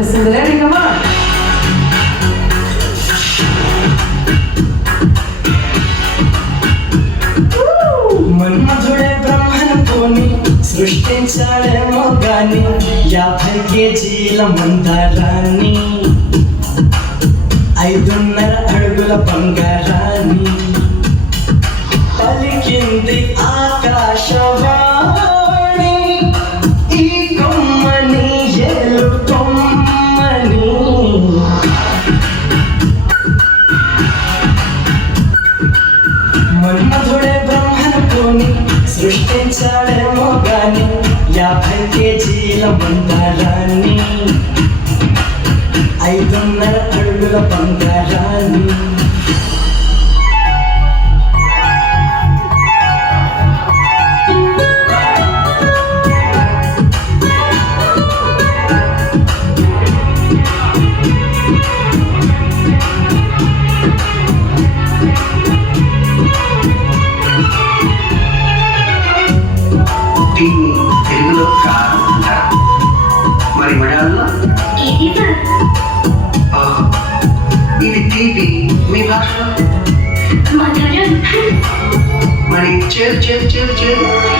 to Cinderella, come on. మన్మధుడే బ్రహ్మణతోని సృష్టించాలేమో గాని యాభై కేజీల మందారాన్ని ఐదున్నర అడుగుల బంగారాన్ని పలికింది ఆకాశవా యాభై కేజీల బంగారాన్ని ఐదున్నర అడుగుల బంగారాన్ని. chill, chill, chill, chill.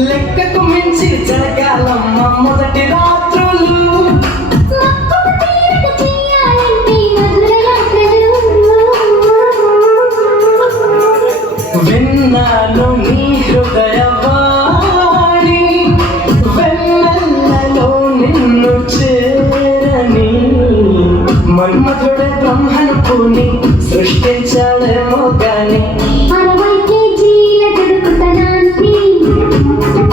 లెక్కకు మించి జరగాలమ్మ మొదటి రాత్రులు. విన్నాను నీ హృదయవాణి వెన్నెలలో నిన్ను చేరని మన్మధుడే బ్రహ్మను పూని సృష్టించాలేమో కానీ అరవైకే జీల దొరుకుతనా Thank you.